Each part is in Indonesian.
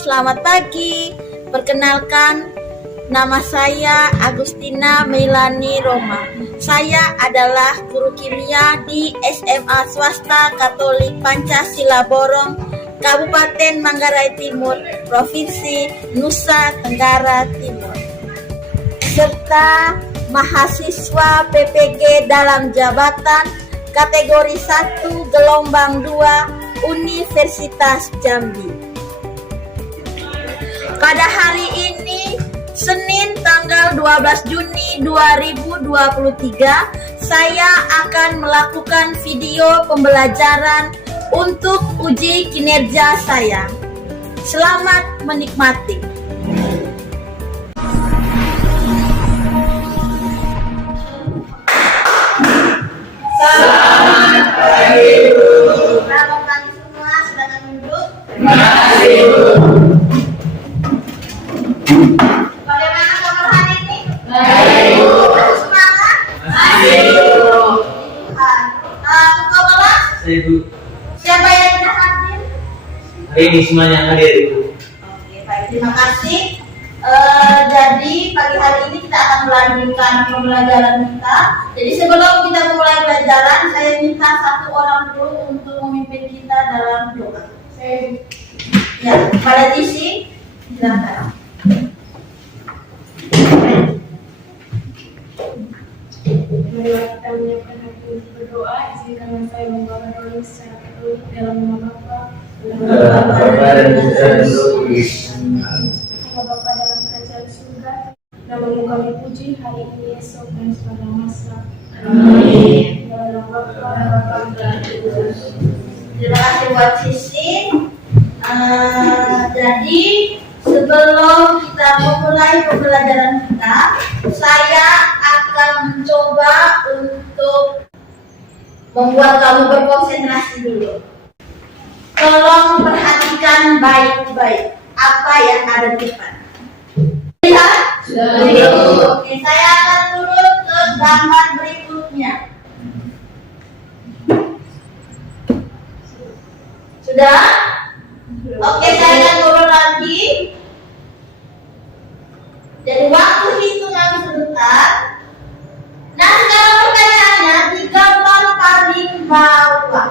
selamat pagi. Perkenalkan, nama saya Agustina Meilani Roma. Saya adalah guru kimia di SMA Swasta Katolik Pancasila Borong, Kabupaten Manggarai Timur, Provinsi Nusa Tenggara Timur, serta mahasiswa PPG dalam jabatan kategori 1 gelombang 2 Universitas Jambi. Pada hari ini, Senin tanggal 12 Juni 2023, saya akan melakukan video pembelajaran untuk uji kinerja saya. Selamat menikmati. Selamat pagi, Bu. Selamat pagi semua, silakan duduk. Terima kasih, Bu. Bagaimana kabar hari ini? Baik, Bu. Masih semangat? Masih, Bu. Ketua kelas? Saya, Bu. Siapa yang tidak hadir? Hari ini semuanya hadir, Bu. Oke, baik, terima kasih. Jadi pagi hari ini kita akan melanjutkan pembelajaran kita. Jadi sebelum kita mulai pelajaran, saya minta satu orang dulu untuk memimpin kita dalam doa. Ya, pada sisi silakan. Marilah kita menyiapkan hati untuk berdoa. Izinkanlah saya membawa doa secara katolik dalam nama Bapa Dan Nama Bapa dalam kerajaan surga. Namamu kami puji hari ini, esok dan sepanjang masa. Amin. Dalam nama Bapa dan Terima kasih buat Sisi. Jadi sebelum kita memulai pembelajaran kita, saya akan mencoba untuk membuat kamu berkonsentrasi dulu. Tolong perhatikan baik-baik apa yang ada di depan. Lihat? Oke, saya akan turun ke gambar berikutnya. Sudah? Oke, saya akan turun lagi. Jadi waktu hitungan sebentar. Nah, sekarang pertanyaannya di gambar paling bawah.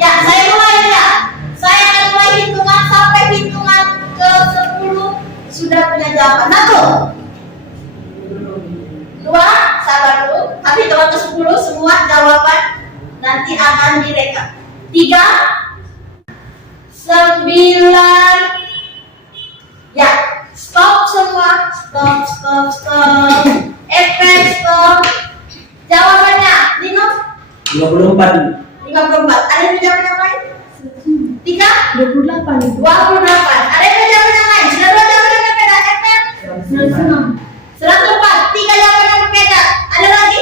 Ya, saya mulai ya. Saya akan mulai hitungan sampai hitungan ke 10 sudah punya jawaban. 1, 2, sabar dulu. Tapi hitungan ke 10 semua jawaban nanti akan direkam. 3, 9. Ya, stop semua. Stop. Efek stop. Jawabannya, Lino? 54. 54. Ada yang menjawab yang lain? 3? 28. 28. Ada yang menjawab yang lain? Sudah 2 jawaban yang berbeda. Efek? 104. 3 jawaban yang berbeda. Ada lagi?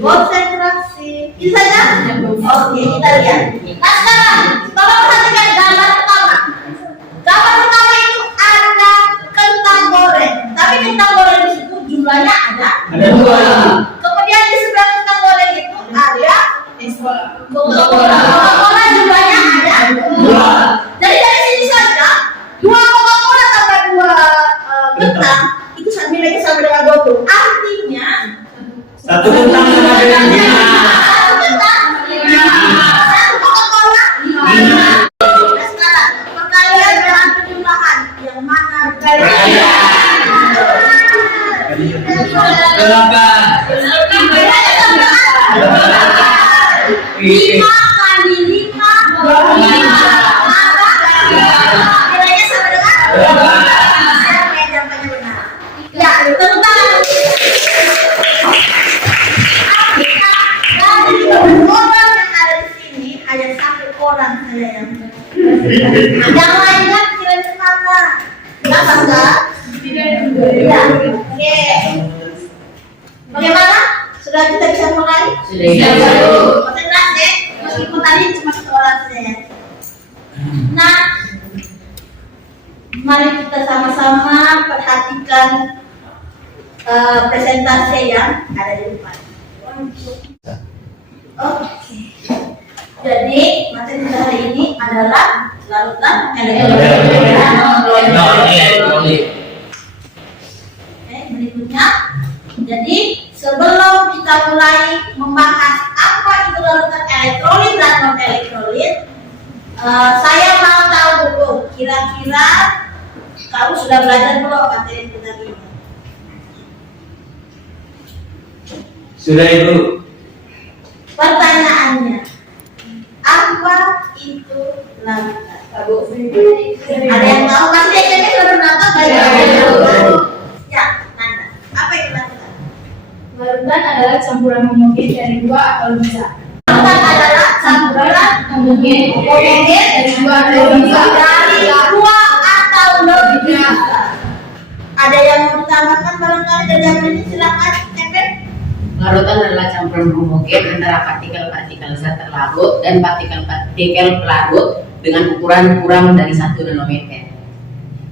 Konsentrasi. Itu saja? Oke, kita lihat. Nah sekarang, tolong perhatikan gambar pertama. Gambar pertama itu ada kentang goreng. Tapi kentang goreng di situ jumlahnya ada 2. Kemudian di sebelah kentang goreng itu ada Coca-Cola jumlahnya ada 2. Jadi dari sini saja 2 Coca-Cola tambah 2 kentang itu nilainya sama dengan 20. Artinya Satu kentang sama dengan 5. satu kentang 1 Coca-Cola 5. Sekarang perkalian dengan penjumlahan yang mana Berapa? 5 kali 5 nilainya sama dengan 2. Jawabannya benar. Ya, tepuk tangan. Artinya dari 2 orang yang ada di sini hanya 1 orang saja yang benar. Yang lainnya kira kemana? Kenapa enggak? Ya, oke. Bagaimana? Sudah kita bisa mulai? Sudah. Konsentrasi, meskipun tadi cuma 1 orang saja. Nah, mari kita sama-sama perhatikan presentasi yang ada di depan. Oke. Jadi materi kita hari ini adalah larutan elektrolit. Oke, berikutnya. Jadi sebelum kita mulai membahas apa itu larutan elektrolit dan non elektrolit, saya mau tahu dulu kira-kira kamu sudah belajar belum materi kita ini? Sudah Ibu. Pertanyaannya, apa itu larutan? Ada yang tahu? Pasti SMP sudah pernah tahu ya? Ya, Nanda. Apa itu larutan? Larutan adalah campuran homogen dari dua atau lebih zat. Larutan adalah campuran Homogen dari dua atau lebih zat. dari dua atau lebih zat. Ada yang mau ditambahkan barangkali dari yang ini? Silakan, Evan. Larutan adalah campuran homogen antara partikel-partikel zat terlarut dan partikel-partikel pelarut dengan ukuran kurang dari 1 nanometer.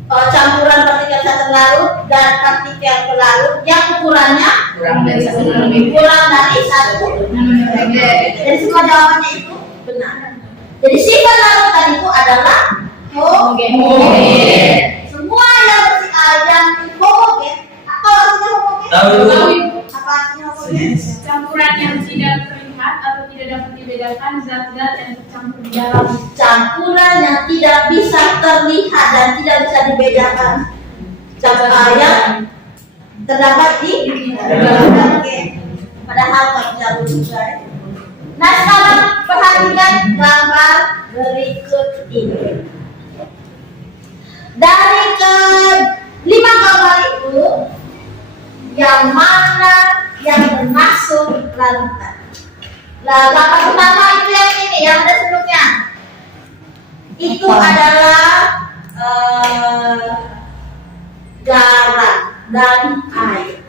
Campuran partikel zat terlarut dan partikel pelarut yang ukurannya Kurang dari 1 nanometer. kurang dari 1 nanometer. Jadi semua jawabannya itu benar. Jadi sifat larutan itu adalah homogen. Semua yang yang homogen atau artinya homogen? Tahu Ibu. Apa artinya homogen? Campuran yang tidak terlihat atau tidak dapat dibedakan zat-zat yang tercampur di dalam. Campuran yang tidak bisa terlihat dan tidak bisa dibedakan. Campuran yang terdapat di dalam. Oke. Padahal tak jauh juga. Nah, sekarang perhatikan gambar berikut ini. Dari kelima gambar itu, yang mana yang termasuk larutan? Nah, gambar pertama itu yang ini, yang ada senyumnya. Itu adalah garam dan air.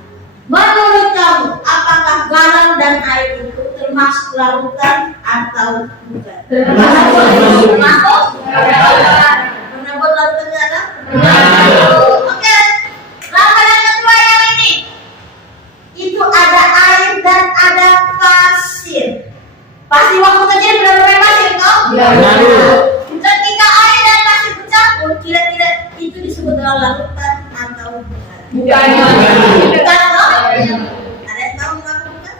Menurut kamu, apakah garam dan air itu termasuk larutan atau bukan? Termasuk. Termasuk? Pernah buat larutan garam? Oke. Gambar yang kedua yang ini. Itu ada air dan ada pasir. Pasti waktu kecil pernah main pasir toh? Ketika air dan pasir bercampur, kira-kira itu disebut dengan larutan atau bukan? Bukan toh? Ada yang tahu mengapa bukan?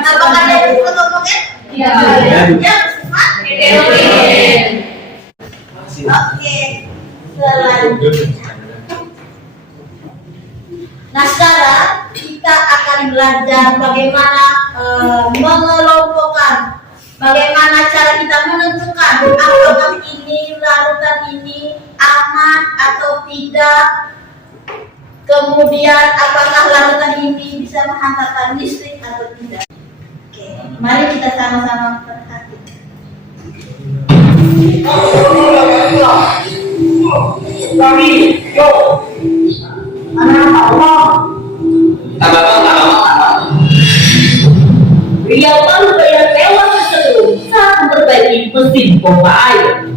Apakah ada yang disebut homogen? Ya, bersifat heterogen. Oke, selanjutnya. Nah, sekarang kita akan belajar bagaimana mengelompokkan, bagaimana cara kita menentukan apakah ini larutan ini aman atau tidak. Kemudian apakah larutan ini bisa menghantarkan listrik atau tidak. Oke, mari kita sama-sama perhatikan. Riau baru bayar tewas tersebut saat memperbaiki mesin pompa air.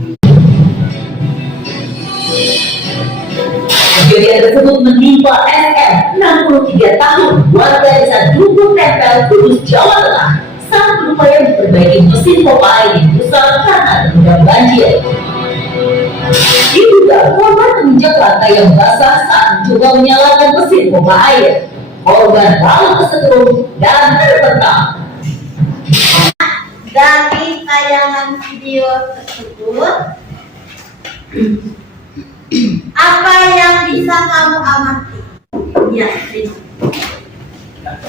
Kejadian tersebut menimpa SM 63 tahun warga desa Dukuh Tempel, Kudus, Jawa Tengah saat berupaya memperbaiki mesin pompa air yang rusak karena terendam banjir. Diduga korban menginjak lantai yang basah saat mencoba menyalakan mesin pompa air. Korban lalu kesetrum dan terpental. Dari tayangan video tersebut, apa yang bisa kamu amati? Ya,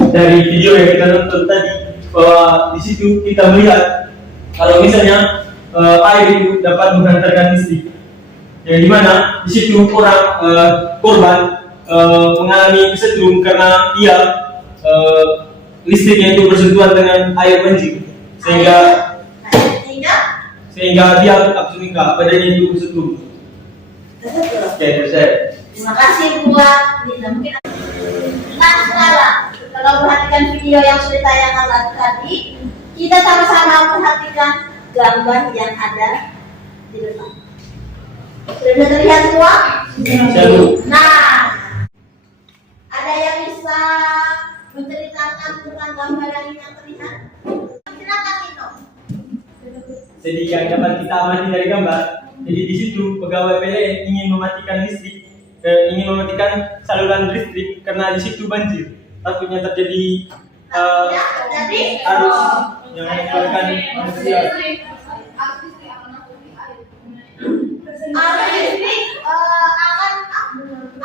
Dari video yang kita nonton tadi, bahwa di situ kita melihat kalau misalnya air itu dapat menghantarkan listrik. Yang dimana di situ orang korban mengalami kesetrum karena dia listriknya itu bersentuhan dengan air banjir sehingga dia absunika badannya itu bersentuh. Oke, selesai. Terima kasih buat Linda. Mungkin nah sekarang kalau perhatikan video yang sudah tayangkan tadi, kita sama-sama perhatikan gambar yang ada di depan. Sudah terlihat semua? Nah, ada yang bisa menceritakan tentang gambar yang terlihat? Silakan Nino. Jadi yang dapat kita amati dari gambar, jadi di situ pegawai PLN ingin mematikan listrik, ingin mematikan saluran listrik karena di situ banjir. Takutnya terjadi arus yang menyebabkan manusia.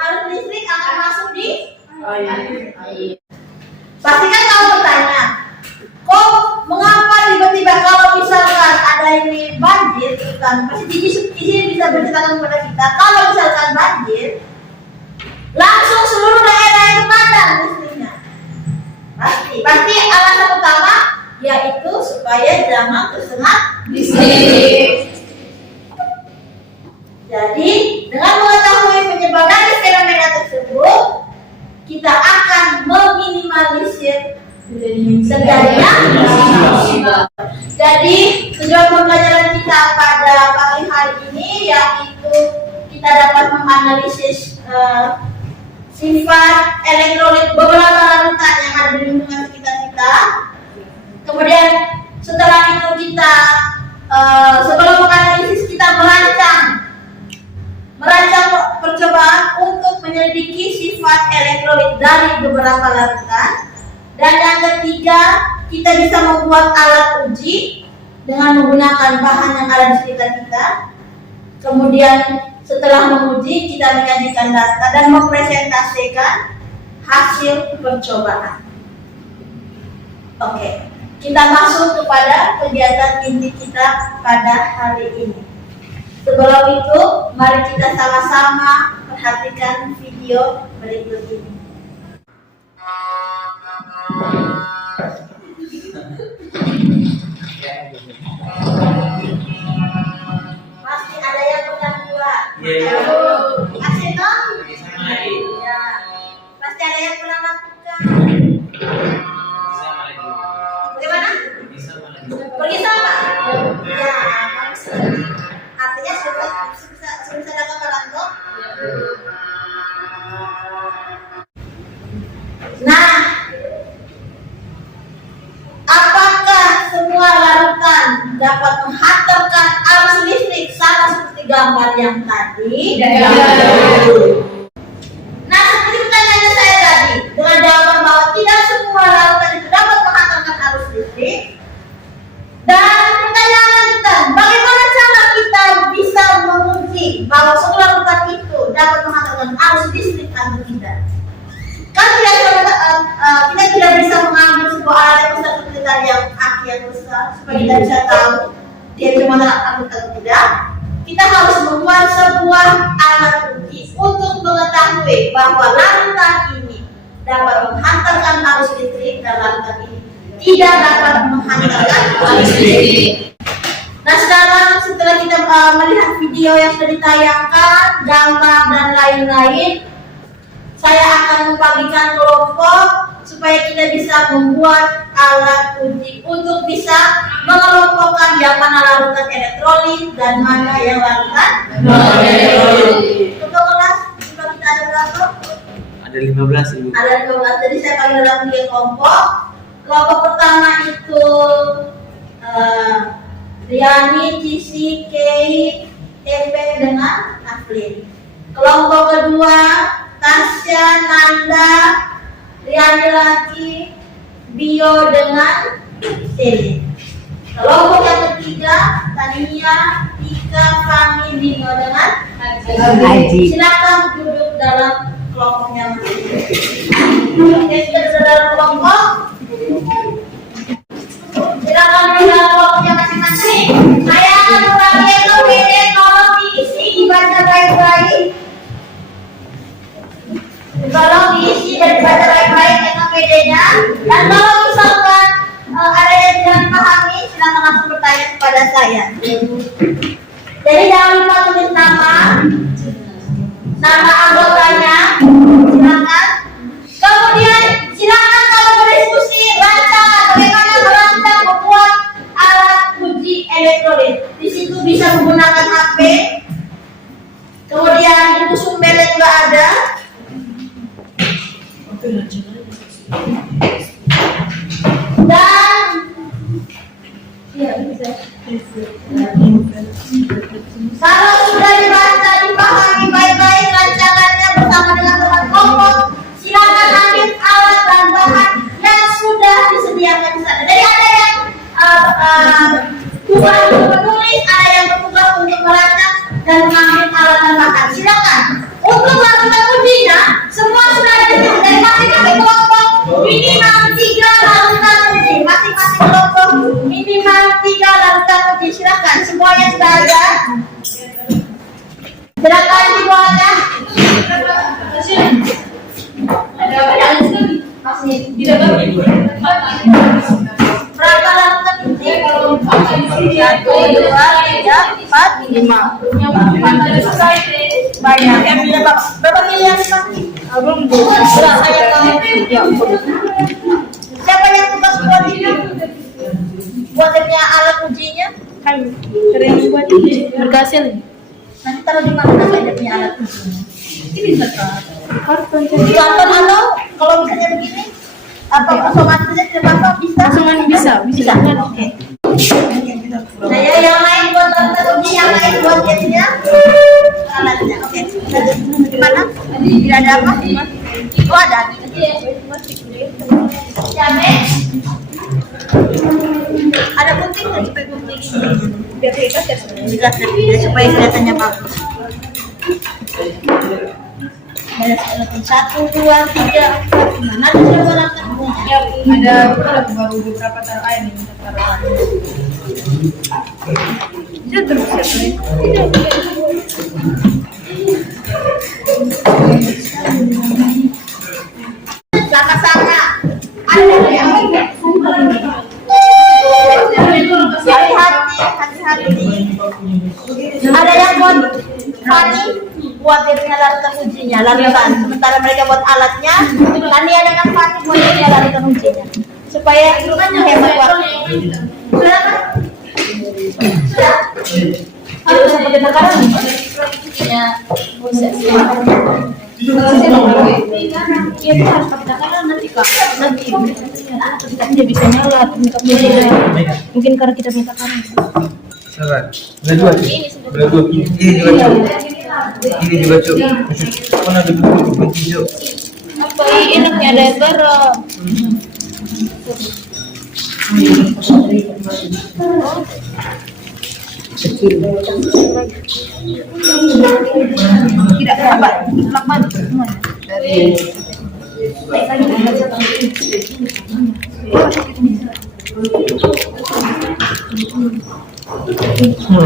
Arus listrik akan masuk di pasti kan kamu bertanya, kok mengapa tiba-tiba kalau misalkan ada ini banjir, kan pasti di sini bisa berceritakan kepada kita, kalau misalkan banjir langsung seluruh daerah itu padam listriknya. Pasti alasan utama yaitu supaya jangan tersengat listrik. Jadi dengan mengetahui penyebab dari fenomena tersebut, kita akan meminimalisir terjadinya. Jadi tujuan pembelajaran kita pada pagi hari ini yaitu kita dapat menganalisis sifat elektrolit beberapa larutan yang ada di lingkungan sekitar kita. Kemudian setelah itu kita sebelum menganalisis kita merancang percobaan untuk menyelidiki sifat elektrolit dari beberapa larutan. Dan yang ketiga, kita bisa membuat alat uji dengan menggunakan bahan yang ada di sekitar kita. Kemudian setelah menguji, kita menyajikan data dan mempresentasikan hasil percobaan. Oke, kita masuk kepada kegiatan inti kita pada hari ini. Sebelum itu, mari kita sama-sama perhatikan video berikut ini. Pasti ada yang pernah buat. Masih dong? Ya. Pasti ada yang pernah lakukan. Bagaimana? Pergi sama? Ya, bagus. Artinya sudah dapat kelompok. Nah, apakah semua larutan dapat menghantarkan arus listrik sama seperti gambar yang tadi? Nah, seperti pertanyaan saya tadi, dengan jawaban bahwa tidak semua larutan itu dapat menghantarkan arus listrik. Dan pertanyaan lanjutan, bagaimana cara kita bisa menguji bahwa semua larutan itu dapat menghantarkan arus listrik atau tidak? Kan kita tidak bisa mengambil sebuah alat yang besar seperti tadi yang aki yang besar supaya kita bisa tahu dia bagaimana atau tidak. Kita harus membuat sebuah alat uji untuk mengetahui bahwa larutan ini dapat menghantarkan arus listrik dan larutan ini tidak dapat menghantarkan arus listrik. Nah, sekarang setelah kita melihat video yang sudah ditayangkan, gambar dan lain-lain, saya akan membagikan kelompok supaya kita bisa membuat alat uji untuk bisa mengelompokkan yang mana larutan elektrolit dan mana yang larutan non-elektrolit. Untuk kelas, coba kita ada berapa? Ada 15 Ibu. Ada 15, jadi saya bagi dalam 3 kelompok. Kelompok pertama itu Riani, Cici, Kei, Epe dengan Aflin. Kelompok kedua Tasya, Nanda, Riani Laki, Bio dengan Selin. Kelompok yang ketiga Tania, Tika, Fami, Bino dengan Haji. Silakan duduk dalam kelompoknya masing-masing. Oke, sudah dalam kelompok. Silakan duduk dalam kelompoknya masing-masing. Saya akan membagi KPD, tolong diisi, dibaca baik-baik. Tolong diisi dan dibaca baik-baik KPD-nya. Dan kalau misalkan ada yang tidak dipahami, silakan langsung bertanya kepada saya. Jadi jangan lupa tulis nama anggotanya, silakan. Kemudian silakan kalau berdiskusi rancang bagaimana merancang membuat alat uji elektrolit. Di situ bisa menggunakan HP. Kemudian buku sumbernya juga ada. Dan ya bisa. Kalau sudah dibaca, dipahami baik-baik rancangannya bersama dengan teman kelompok, silakan ambil alat dan bahan yang sudah disediakan di sana. Jadi ada yang tugas untuk menulis, ada yang bertugas untuk merancang dan mengambil alat dan bahan. Silakan. Untuk lakukan ujinya, semua sudah disediakan dari masing-masing kelompok minimal 3 larutan uji. Masing-masing kelompok minimal 3 larutan uji. Silakan. Semuanya sudah ada. Silakan dibawakan. Masih tidak bagi. Berapa larutan uji? 1, 2, 3, 4, 5. Banyak. Berapa pilihan dipakai? Siapa yang tugas buat ini? Buat dia alat ujinya? Sering buat berhasil. Nanti taruh di mana dia punya alat ujinya? Ini karton. Di kantor atau kalau misalnya begini? Atau otomatis saja tidak apa bisa? Bisa. Oke. Saya yang lain buat alat uji, yang lain buat jadinya alatnya. Oke. Gimana? Tidak ada apa? Oh ada. Cabe. Ada gunting nggak supaya gunting ini? Supaya kelihatannya bagus. Ada 1, 2, 3, 4, 5. Nanti saya barangkan. Ada baru beberapa taruh air nih, taruh air. Sudah terus Sama-sama. Ada yang hati-hati. Ada yang buat Fani buat dia punya larutan ujinya, larutan. Sementara mereka buat alatnya, Fani ada dengan Fani buat dia larutan ujinya. Supaya hemat waktu. Sudah kan? Sudah. Harus sampai takaran. Ya, bisa. Iya, harus pakai takaran nanti kak. Nanti dia bisa nyala. Mungkin karena kita punya takaran. Sabar. Ada dua cuy. Ada dua ini. Ini juga cuy. Ini juga cuy. Mana ada dua kunci cuy. Apa enaknya ada garam? Tidak lambat. Lambat semuanya.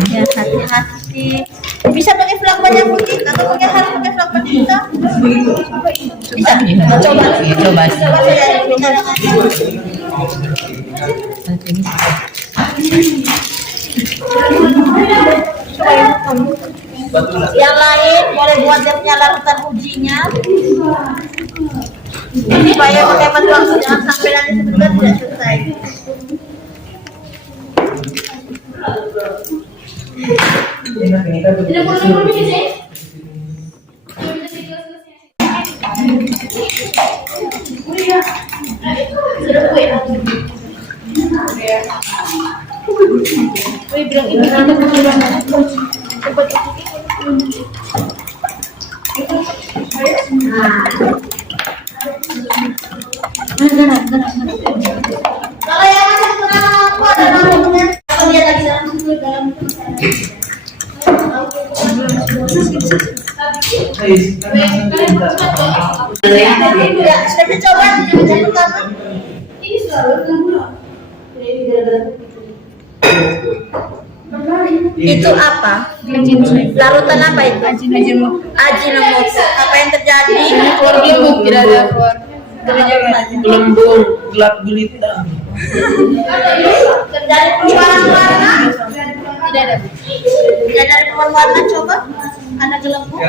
Ya, hati-hati. Bisa pakai flakban yang putih atau pakai harus pakai flakban kita? Bisa. Coba. Coba saya bicara yang lain boleh buat dia punya larutan ujinya supaya menghemat waktu, jangan sampai nanti sebentar tidak selesai. Kalau yang masih kurang mampu ada mampunya, kalau dia lagi dalam ya, sudah coba yang pertama. Ini itu apa? Larutan apa itu? Ajinomoto. Apa yang terjadi? Tidak ada keluar. Gelembung, gelap gulita. Terjadi perubahan warna? Tidak ada. Tidak ada perubahan warna, coba. Ada gelembung?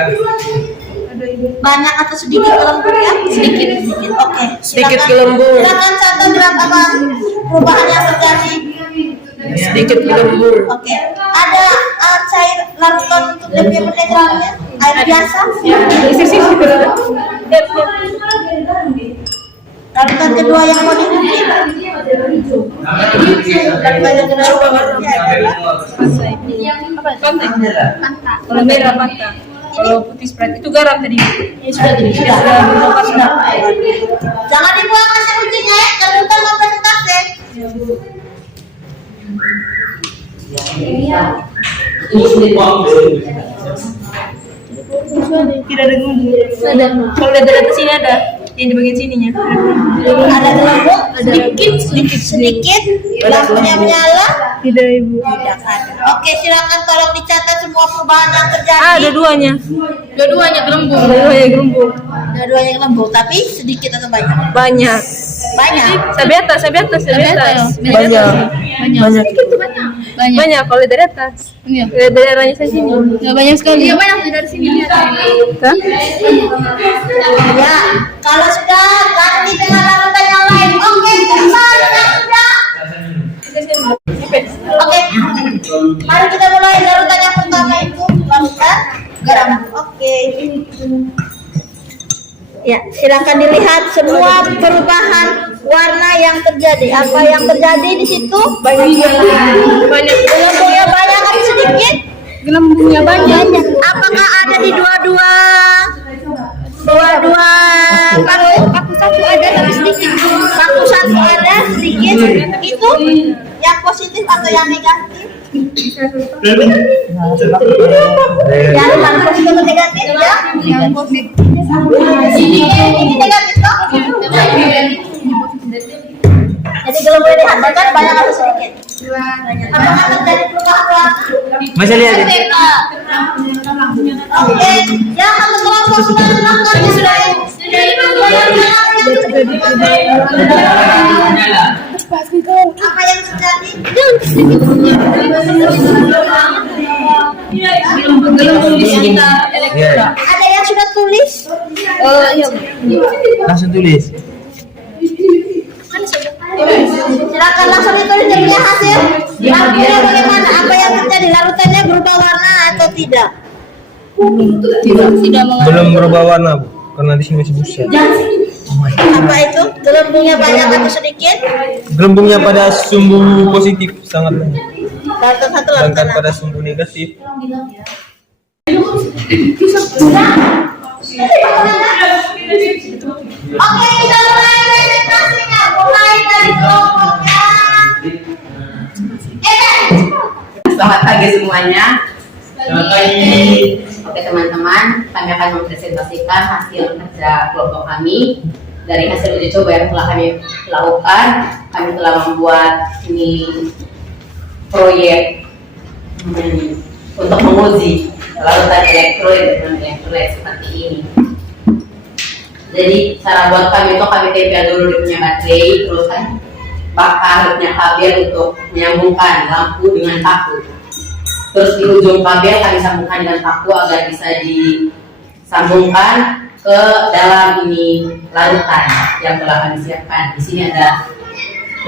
Banyak atau sedikit gelembungnya? Sedikit. Oke. Sedikit gelembung. Silakan catat berapa perubahan yang terjadi. Sedikit gelembung. Oke. Ada cair larutan untuk lebih penetralnya? Air biasa? Larutan kedua yang mau diuji. Larutan kedua Kalau merah Fanta. Kalau putih Sprite itu garam tadi. Sudah. Jangan dibuang hasil ujinya ya, kan kita mau presentasi. Tidak ada gumbu. Ada. Kalau lihat dari atas sini ada. Yang di bagian sininya. Ada gelembung, sedikit. Lampunya menyala. Tidak ibu. Tidak ada. Oke, silakan tolong dicatat semua perubahan yang terjadi. Dua-duanya. Dua-duanya gelembung. Dua-duanya gelembung. Dua-duanya gelembung, tapi sedikit atau banyak? Banyak. Banyak. Sabiatas. Banyak. Banyak kalau dari atas. Iya. Dari arahnya saya sini. Banyak sekali. Iya, banyak dari sini lihat. Ya, kalau sudah ganti dengan larutan yang lain. Oke, cepat sudah. Oke, mari kita mulai larutan yang pertama itu larutan garam. Oke. Ya, silakan dilihat semua perubahan warna yang terjadi. Apa yang terjadi di situ? Banyak. Gelembungnya banyak atau sedikit? Gelembungnya banyak. Apakah ada di dua-dua paku satu ada tapi sedikit. Paku satu ada sedikit. Itu yang positif atau yang negatif? Yang positif atau negatif ya? Yang positif. Ini negatif toh? Jadi gelembung yang dihasilkan banyak atau sedikit? Apakah terjadi perubahan warna? Masih lihat ya? Oke, yang satu kelompok sudah melakukan sudah. Apa yang terjadi? Gelembung di sekitar elektroda. Ada yang sudah tulis? Langsung tulis. Silakan langsung ditulis jadinya hasil. Lampunya bagaimana? Apa yang terjadi? Larutannya berubah warna atau tidak? Belum berubah warna, Bu. Karena di sini masih busa. Apa itu? Gelembungnya banyak atau sedikit? Gelembungnya pada sumbu positif sangat banyak. Larutan satu Sedangkan larutan. pada sumbu negatif Oke, kita mulai presentasinya. Mulai dari kelompoknya. Selamat pagi semuanya. Selamat pagi. Oke teman-teman, kami akan mempresentasikan hasil kerja kelompok kami. Dari hasil uji coba yang telah kami lakukan, kami telah membuat ini proyek untuk menguji larutan elektrolit dengan elektrolit seperti ini. Jadi cara buat kami itu kami tempel dulu di punya baterai, terus kan bakar punya kabel untuk menyambungkan lampu dengan paku. Terus di ujung kabel kami sambungkan dengan paku agar bisa disambungkan ke dalam ini larutan yang telah kami siapkan. Di sini ada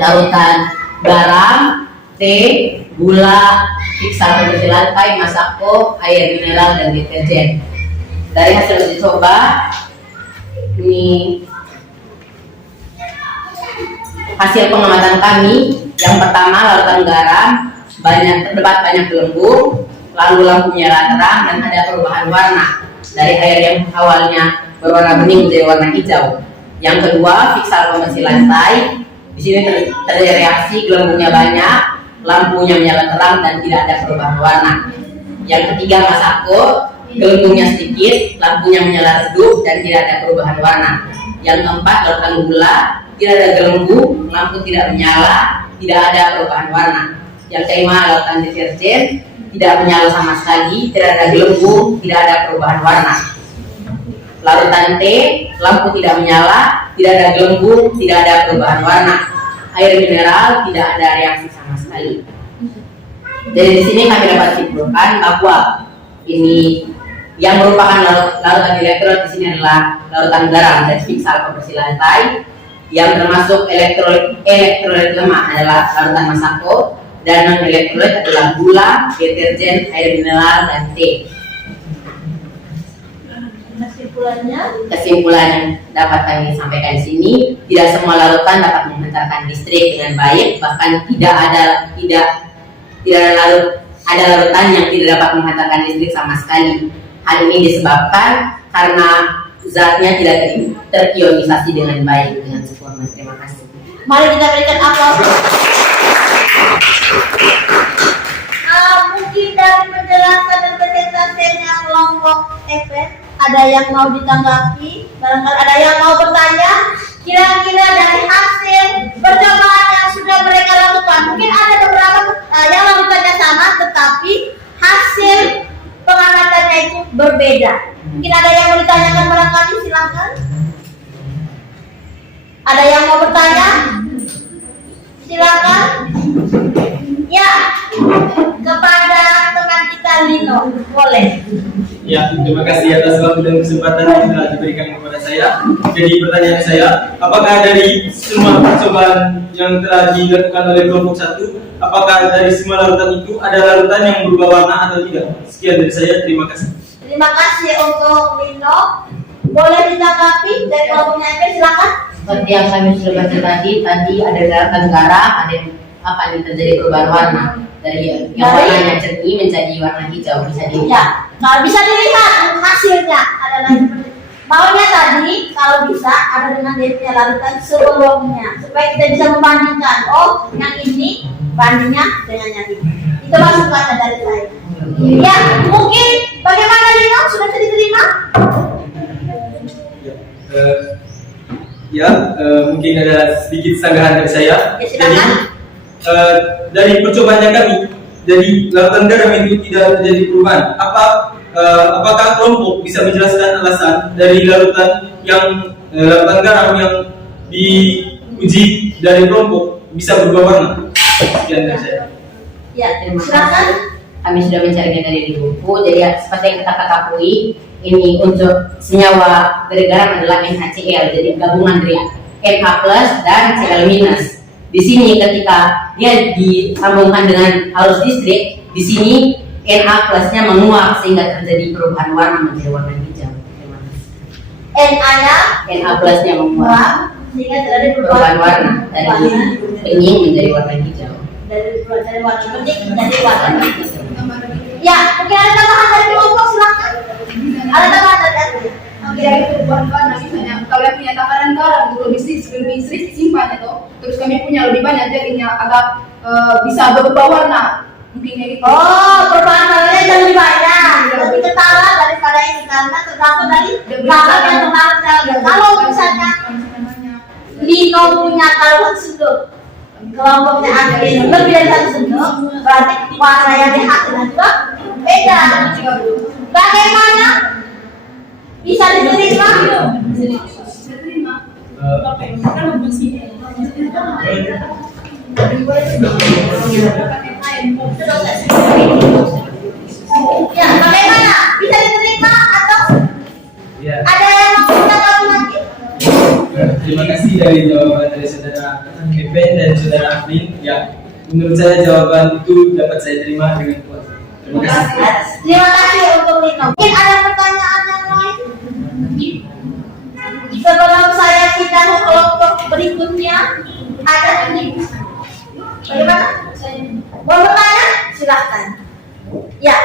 larutan garam, teh, gula, pixar pembersih lantai, masako, air mineral dan deterjen. Dari hasil uji coba ini hasil pengamatan kami. Yang pertama, larutan garam terdapat banyak gelembung, lalu lampunya terang dan ada perubahan warna dari air yang awalnya berwarna bening menjadi warna hijau. Yang kedua, pixar pembersih lantai. Di sini terjadi reaksi, gelembungnya banyak, lampunya menyala terang dan tidak ada perubahan warna. Yang ketiga, masako, gelembungnya sedikit, lampunya menyala redup dan tidak ada perubahan warna. Yang keempat, larutan gula, tidak ada gelembung, lampu tidak menyala, tidak ada perubahan warna. Yang kelima, larutan deterjen, tidak menyala sama sekali, tidak ada gelembung, tidak ada perubahan warna. Larutan teh, lampu tidak menyala, tidak ada gelembung, tidak ada perubahan warna. Air mineral, tidak ada reaksi sama sekali. Jadi di sini kami dapat simpulkan bahwa ini yang merupakan larutan elektrolit di sini adalah larutan garam dan pixar pembersih lantai. Yang termasuk elektrolit lemah adalah larutan masako, dan non elektrolit adalah gula, deterjen, air mineral dan teh. Kesimpulan yang dapat kami sampaikan di sini, tidak semua larutan dapat menghantarkan listrik dengan baik, bahkan tidak ada ada larutan yang tidak dapat menghantarkan listrik sama sekali. Hal ini disebabkan karena zatnya tidak terionisasi dengan baik dengan sempurna. Terima kasih. Mari kita berikan aplaus. Mungkin dari penjelasan dan presentasinya kelompok FM ada yang mau ditanggapi, barangkali ada yang mau bertanya. Kira-kira dari hasil percobaan yang sudah mereka lakukan, mungkin ada beberapa yang lakukannya sama, tetapi hasil pengamatannya itu berbeda. Mungkin ada yang mau ditanyakan, barangkali silakan. Ada yang mau bertanya? Silakan. Ya, kepada teman kita Lino, boleh. Ya, terima kasih atas waktu dan kesempatan yang telah diberikan kepada saya. Jadi pertanyaan saya, apakah dari semua percobaan yang telah dilakukan oleh kelompok 1, apakah dari semua larutan itu ada larutan yang berubah warna atau tidak? Sekian dari saya, terima kasih. Terima kasih untuk Lino. Boleh ditanggapi dari kelompoknya itu, silakan. Seperti yang kami sudah baca tadi ada larutan garam, ada yang terjadi perubahan warna dari yang warnanya jernih menjadi warna hijau, bisa dilihat. Ya, kalau bisa dilihat hasilnya adalah seperti maunya tadi, kalau bisa ada dengan dia larutan sebelumnya supaya kita bisa membandingkan. Oh, yang ini bandingnya dengan yang ini. Itu masukan dari saya. Ya, mungkin bagaimana Lino, sudah bisa diterima? Mungkin ada sedikit sanggahan dari saya. Ya, silakan. Dari percobaan kami, jadi larutan garam itu tidak terjadi perubahan. Apakah kelompok bisa menjelaskan alasan dari larutan garam yang diuji dari kelompok bisa berubah warna? Sekian dari saya. Ya, Terima silakan. kasih. Kami sudah mencarinya dari di buku. Jadi seperti yang kita ketahui, ini untuk senyawa dari garam adalah NaCl. Jadi gabungan dari Na+ dan Cl-. Di sini ketika dia disambungkan dengan arus listrik, di sini Na+-nya menguap sehingga terjadi perubahan warna menjadi warna hijau. Terima kasih. Na+-nya menguap sehingga terjadi perubahan warna dari bening menjadi warna hijau. dari warna bening menjadi warna hijau. Ya, mungkin ada tambahan dari kelompok, silakan. Ada tambahan dari Asri. Dari perubahan warna misalnya kalau yang punya takaran garam itu lebih sering simpan itu, terus kami punya lebih banyak jadinya agak bisa berubah warna mungkin kayak gitu. Oh, perubahan warnanya jauh lebih banyak, lebih ketara daripada ini karena tergantung dari garam yang terlarut. Kalau misalnya Lino punya taruhan sendok, kelompoknya Asri lebih dari satu sendok, berarti warna yang dihasilkan juga beda. Bagaimana? Bisa diterima? Ya, bagaimana? Bisa diterima atau Ya. ada yang mau ditanggapi lagi? Terima kasih dari jawaban dari saudara Kevin dan saudara Afrin. Ya, menurut saya jawaban itu dapat saya terima dengan kuat. Terima kasih. Terima kasih untuk Lino. Mungkin ada pertanyaan yang lain? Sebelum saya pindah ke kelompok berikutnya, ada ini. Bagaimana? Mau bertanya? Silahkan. Ya,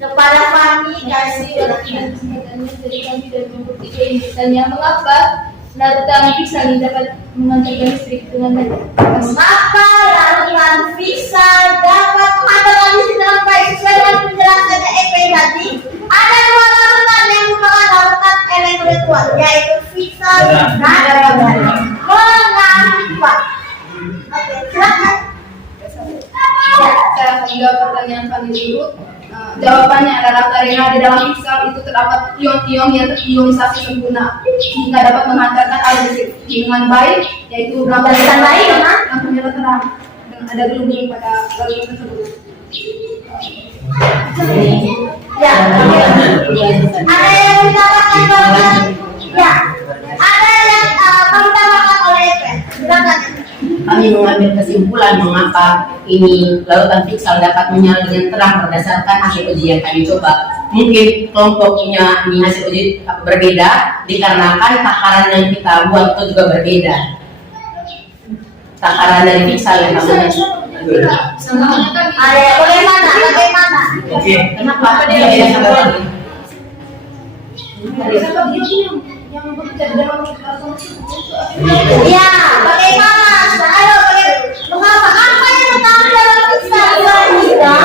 kepada Fani kasih Dari kami dari kelompok 3 ini misalnya mengapa larutan piksel ini dapat mengantarkan listrik dengan baik? maka larutan bisa dapat menghantarkan listrik dengan baik sesuai dengan penjelasannya EP tadi. Ada dua larutan yang merupakan larutan elektrolit, yaitu piksel dan garam. Mengapa? Oke, silakan. Saya akan menjawab pertanyaan kami dulu. Jawabannya adalah karena di dalam piksel itu terdapat ion-ion yang terionisasi sempurna hingga dapat menghantarkan arus listrik dengan baik, yaitu Dengan baik, kan? lampu merah terang dan ada gelembung pada larutan tersebut. Ya, ada yang ditambahkan oleh ya, ada yang mau ditambahkan oleh EP. Silakan. Kami mengambil kesimpulan mengapa ini larutan piksel dapat menyala dengan terang berdasarkan hasil uji yang kami coba. Mungkin kelompoknya ini hasil uji berbeda dikarenakan takaran yang kita buat itu juga berbeda. Takaran dari piksel yang kami Bagaimana? Oke. Kenapa dia tidak sabar? yang bekerja di dalam Ya, bagaimana? Mengapa apa yang terkandung dalam kisah kita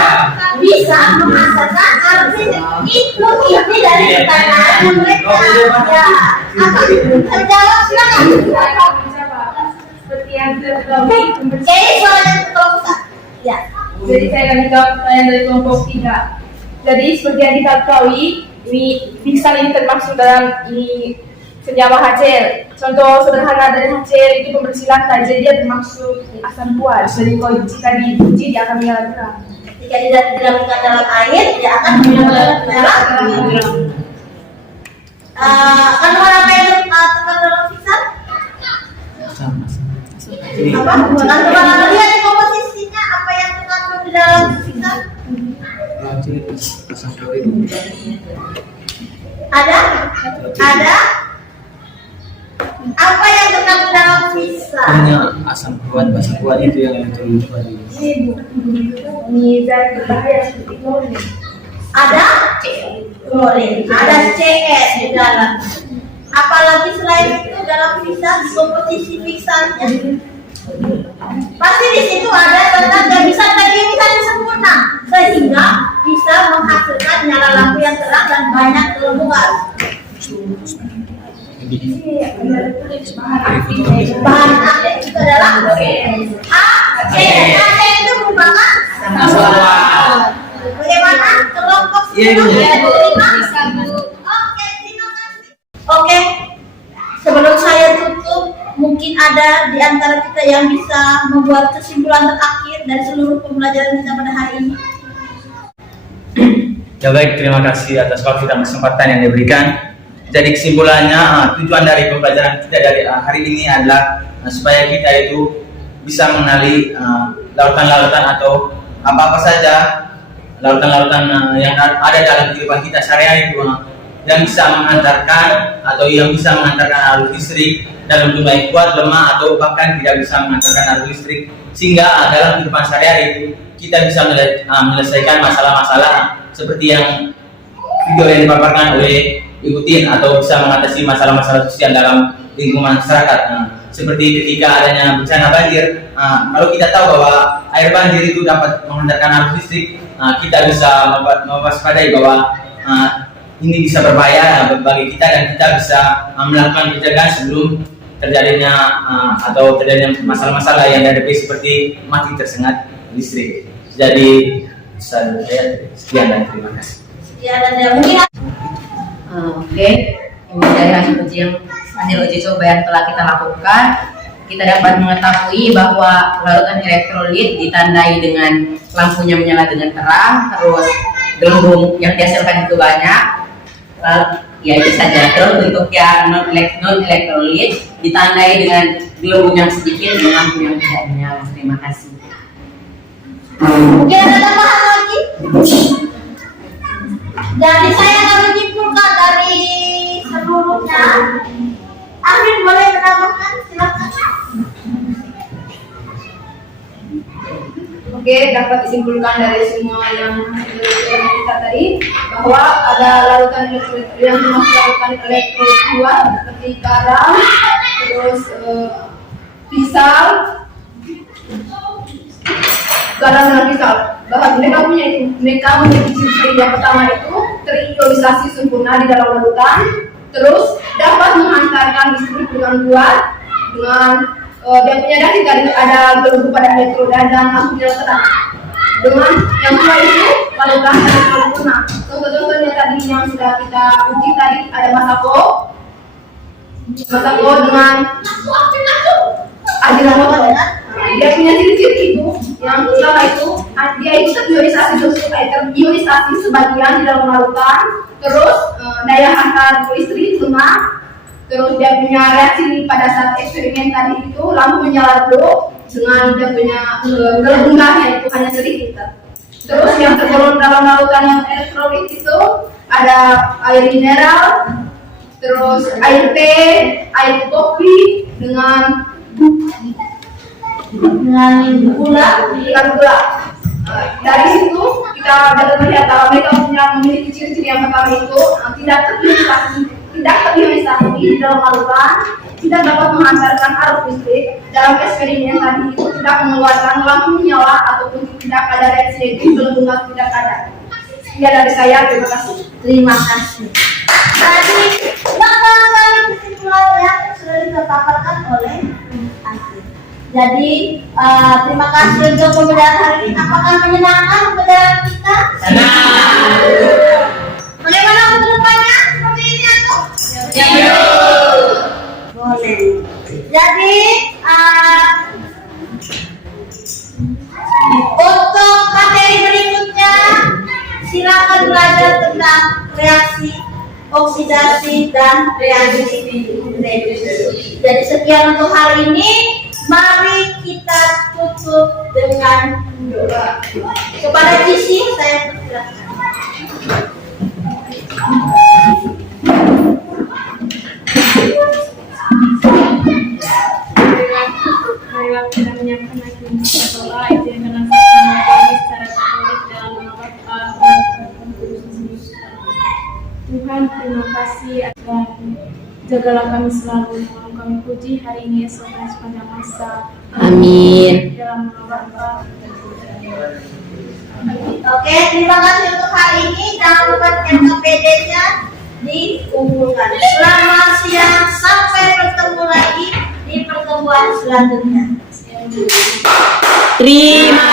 bisa menghasilkan arti itu inti dari pertanyaan mereka? Ya, apa? Terjawab silakan. seperti yang terjadi. Jadi soalnya kelompok. Ya. Jadi saya akan menjawab pertanyaan dari kelompok 3. Jadi seperti yang kita ketahui, ini pingsan ini termasuk dalam ini senyawa HCl. Contoh sederhana dari HCl itu pembersih lantai, jadi dia termasuk asam kuat. Jadi kalau jika diuji dia akan menyala terang. Jika tidak dilakukan dalam air, dia akan menyala terang. Kandungan apa yang terkandung dalam pingsan? Sama. Apa? Kandungan apa? Lihat di komposisinya apa yang terkandung di dalam pingsan? Ada? Apa yang terkandung dalam pingsan? Punya asam kuat, basa kuat itu yang terlalu kuat. Ini zat berbahaya seperti klorin. Ada? Klorin. Ada CS di dalam. Apalagi selain itu dalam pingsan, di komposisi pingsannya pasti di situ ada tentang yang bisa terkini sempurna sehingga bisa menghasilkan nyala lampu yang terang dan banyak gelembungan. Bahan aktif itu adalah A, C. AC itu merupakan bagaimana kelompok Oke, terima kasih. Oke, sebelum saya tutup, mungkin ada di antara kita yang bisa membuat kesimpulan terakhir dari seluruh pembelajaran kita pada hari ini. Ya baik, terima kasih atas waktu dan kesempatan yang diberikan. Jadi kesimpulannya, tujuan dari pembelajaran kita dari hari ini adalah supaya kita itu bisa mengenali lautan-lautan atau apa-apa saja lautan-lautan yang ada dalam kehidupan kita sehari-hari itu yang bisa mengantarkan atau yang bisa mengantarkan arus listrik dalam jumlah yang kuat, lemah atau bahkan tidak bisa mengantarkan arus listrik, sehingga dalam kehidupan sehari-hari itu kita bisa menyelesaikan masalah-masalah seperti yang video yang dipaparkan oleh Ibu Tin, atau bisa mengatasi masalah-masalah sosial dalam lingkungan masyarakat. Seperti ketika adanya bencana banjir, kalau kita tahu bahwa air banjir itu dapat menghantarkan arus listrik, kita bisa mewaspadai bahwa ini bisa berbahaya bagi kita dan kita bisa melakukan pencegahan sebelum terjadinya atau terjadinya masalah-masalah yang dihadapi seperti mati tersengat listrik. Jadi saya sekian dan terima kasih. Ya, dan mungkin Oke, ini dari hasil uji coba yang telah kita lakukan, kita dapat mengetahui bahwa larutan elektrolit ditandai dengan lampunya menyala dengan terang, terus gelembung yang dihasilkan itu banyak. Lalu, ya itu saja. Terus untuk yang non elektrolit ditandai dengan gelembung yang sedikit dan lampu yang tidak menyala. Terima kasih. mungkin ada tambahan lagi. Jadi saya akan menyimpulkan dari seluruhnya. Amin boleh menambahkan, silakan. Oke, dapat disimpulkan dari semua yang kita tadi bahwa ada larutan elektrolit yang termasuk larutan elektrolit kuat seperti garam, terus pisau, garam dan pisau. Bahkan mereka punya ciri yang pertama itu terionisasi sempurna di dalam larutan, terus dapat menghantarkan listrik dengan kuat dengan dia punya dasi tadi ada gelembung pada elektroda dan lampu nyala terang. Dengan yang kedua itu larutan elektrolit lunak. Contoh-contohnya tadi yang sudah kita uji tadi ada masako dengan ajinomoto. Dia punya ciri-ciri itu yang pertama itu dia itu terionisasi sebagian di dalam larutan, terus daya hantar listrik lemah. Terus dia punya reaksi pada saat eksperimen tadi itu lampu menyala dulu dengan dia punya gelembungnya itu hanya sedikit. Terus yang tergolong dalam larutan yang elektrolit itu ada air mineral, terus air teh, air kopi dengan dengan gula. dengan gula. Dari situ kita dapat melihat bahwa mereka memiliki ciri-ciri yang pertama itu tidak teriorisasi di dalam larutan, tidak dapat menghantarkan arus listrik dalam eksperimen tadi itu, tidak mengeluarkan lampu menyala ataupun tidak ada reaksi elektrik, gelembungan tidak ada. Sekian dari saya, terima kasih. Terima kasih. Tadi banyak sekali kesimpulan yang sudah dipaparkan oleh Asri. Jadi terima kasih untuk pembelajaran hari ini. Apakah menyenangkan pembelajaran kita? Bagaimana untuk depannya? Seperti ini atau? Boleh. Jadi untuk materi berikutnya silakan belajar tentang reaksi oksidasi dan reaksi. Jadi sekian untuk hari ini. Mari kita tutup dengan doa. Kepada Cici saya persilakan. Marilah kita menyiapkan lagi doa itu yang akan kami secara tertulis dalam nama Bapa dan Kudus. Tuhan, terima kasih dan jagalah kami selalu. Kami puji hari ini sampai sepanjang masa. Amin. Dalam nama Bapa. Oke, terima kasih untuk hari ini. Jangan lupa NKPD-nya dikumpulkan. Selamat siang, sampai bertemu lagi di pertemuan selanjutnya. Terima